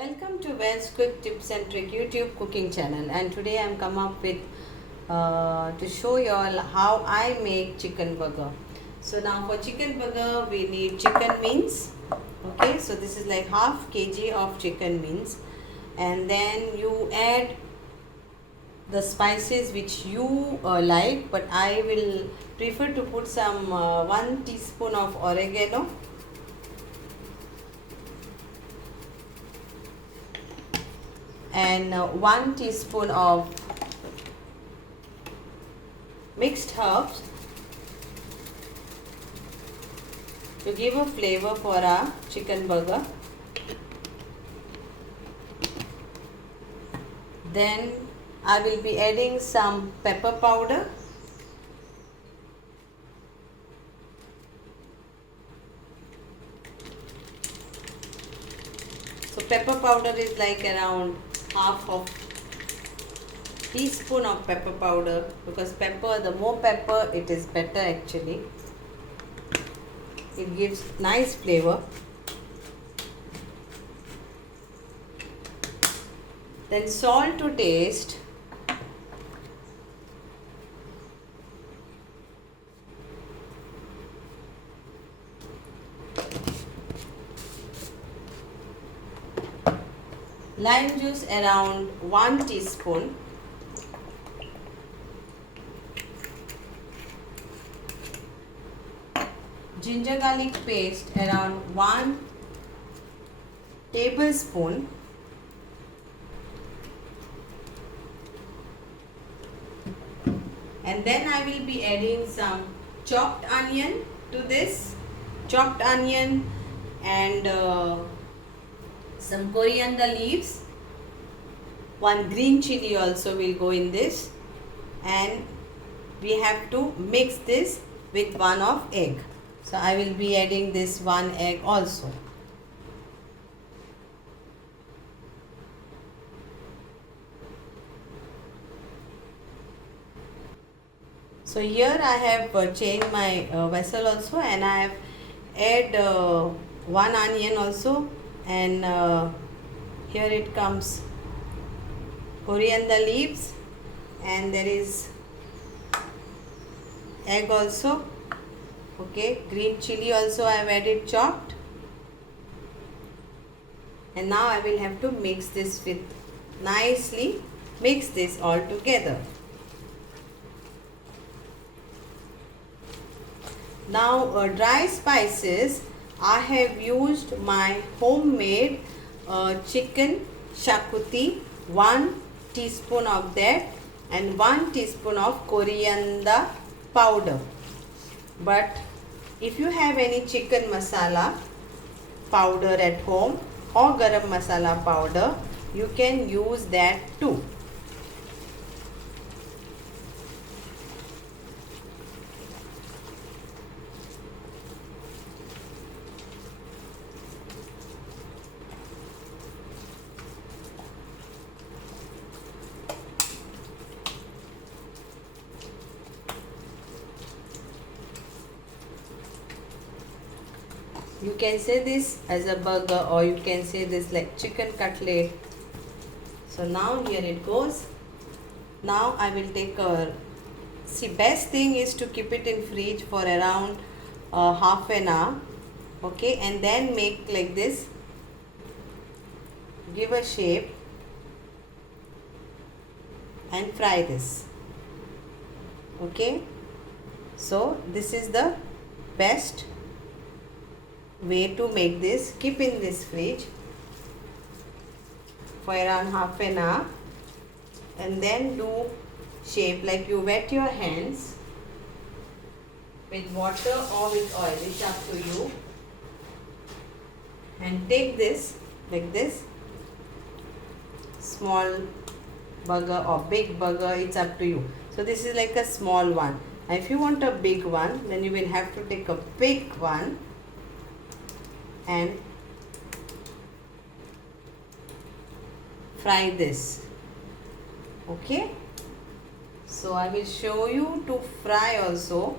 Welcome to Wells Quick Tips and Trick YouTube cooking channel, and today I am come up with to show you all how I make chicken burger. So now for chicken burger we need chicken mince. Okay, so this is like half kg of chicken mince, and then you add the spices which you like, but I will prefer to put some 1 teaspoon of oregano, and 1 teaspoon of mixed herbs to give a flavor for our chicken burger. Then I will be adding some pepper powder, so pepper powder is like around half of teaspoon of pepper powder, because the more pepper it is better actually. It gives nice flavor. Then salt to taste. Lime juice around 1 teaspoon. Ginger garlic paste around 1 tablespoon. And then I will be adding some chopped onion to this. Chopped onion and some coriander leaves. 1 green chili also will go in this, and we have to mix this with 1 of egg. So I will be adding this 1 egg also. So here I have changed my vessel also, and I have add 1 onion also, and here it comes coriander leaves, and there is egg also. Okay, green chili also I have added chopped, and now I will have to mix this with nicely, mix this all together. Now dry spices, I have used my homemade chicken shakuti, 1 teaspoon of that, and 1 teaspoon of coriander powder. But if you have any chicken masala powder at home or garam masala powder, you can use that too. You can say this as a burger, or you can say this like chicken cutlet. So now here it goes. Now I will take a, see, best thing is to keep it in fridge for around half an hour. Okay, and then make like this, give a shape and fry this. Okay, so this is the best way to make this. Keep in this fridge for around half an hour, and then do shape like you wet your hands with water or with oil, it's up to you, and take this like this, small burger or big burger, it's up to you. So this is like a small one. Now if you want a big one, then you will have to take a big one and fry this. Okay, so I will show you to fry also.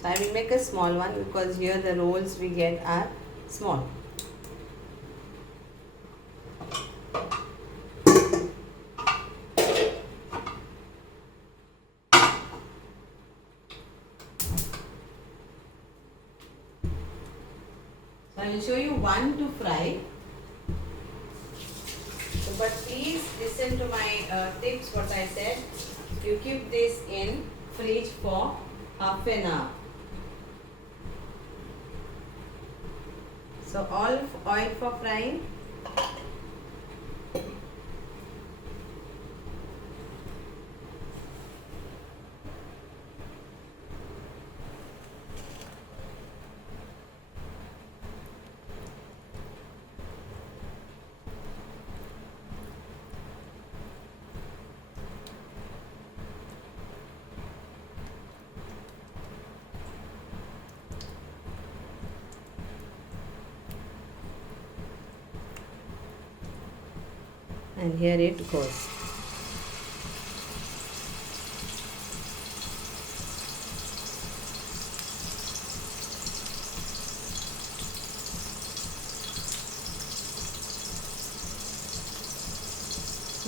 So I will make a small one, because here the rolls we get are small. I will show you one to fry. So, but please listen to my tips. What I said. You keep this in fridge for half an hour. So all oil for frying. And here it goes.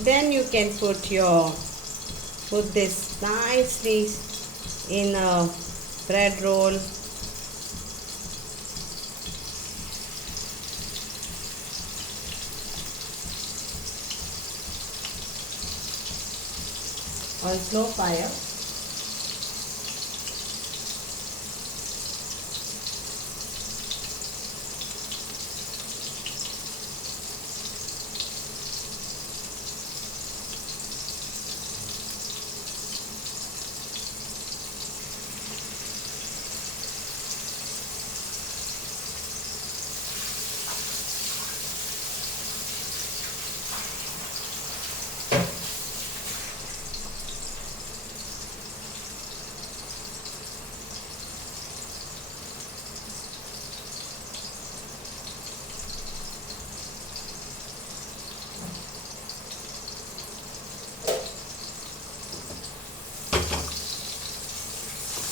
Then you can put this nicely in a bread roll. On slow fire.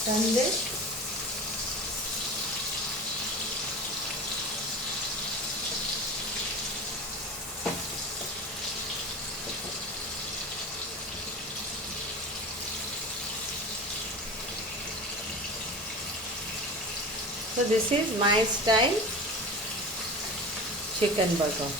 Done this. So this is my style chicken burger.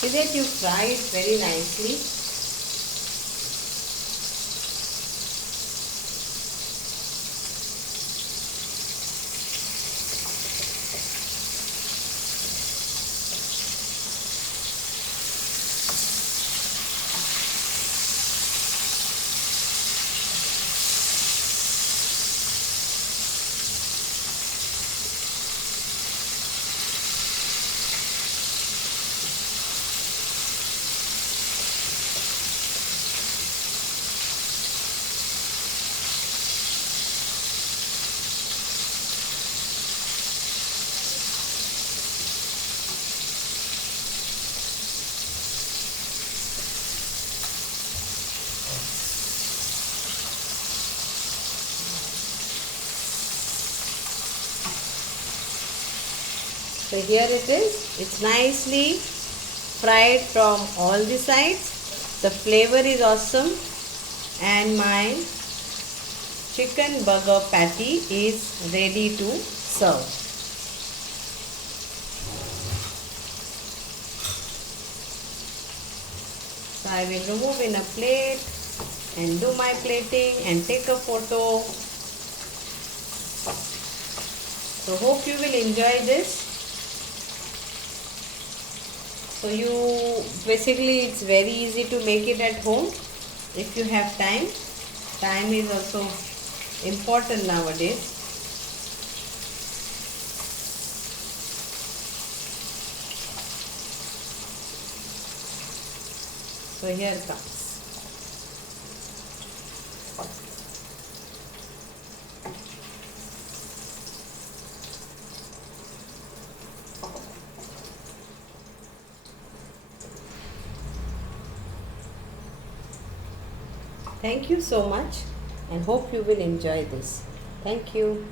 See that you fry it very nicely. So here it is. It's nicely fried from all the sides. The flavor is awesome. And my chicken burger patty is ready to serve. So I will remove in a plate and do my plating and take a photo. So hope you will enjoy this. So basically it's very easy to make it at home if you have time. Time is also important nowadays. So here comes. Thank you so much and hope you will enjoy this. Thank you.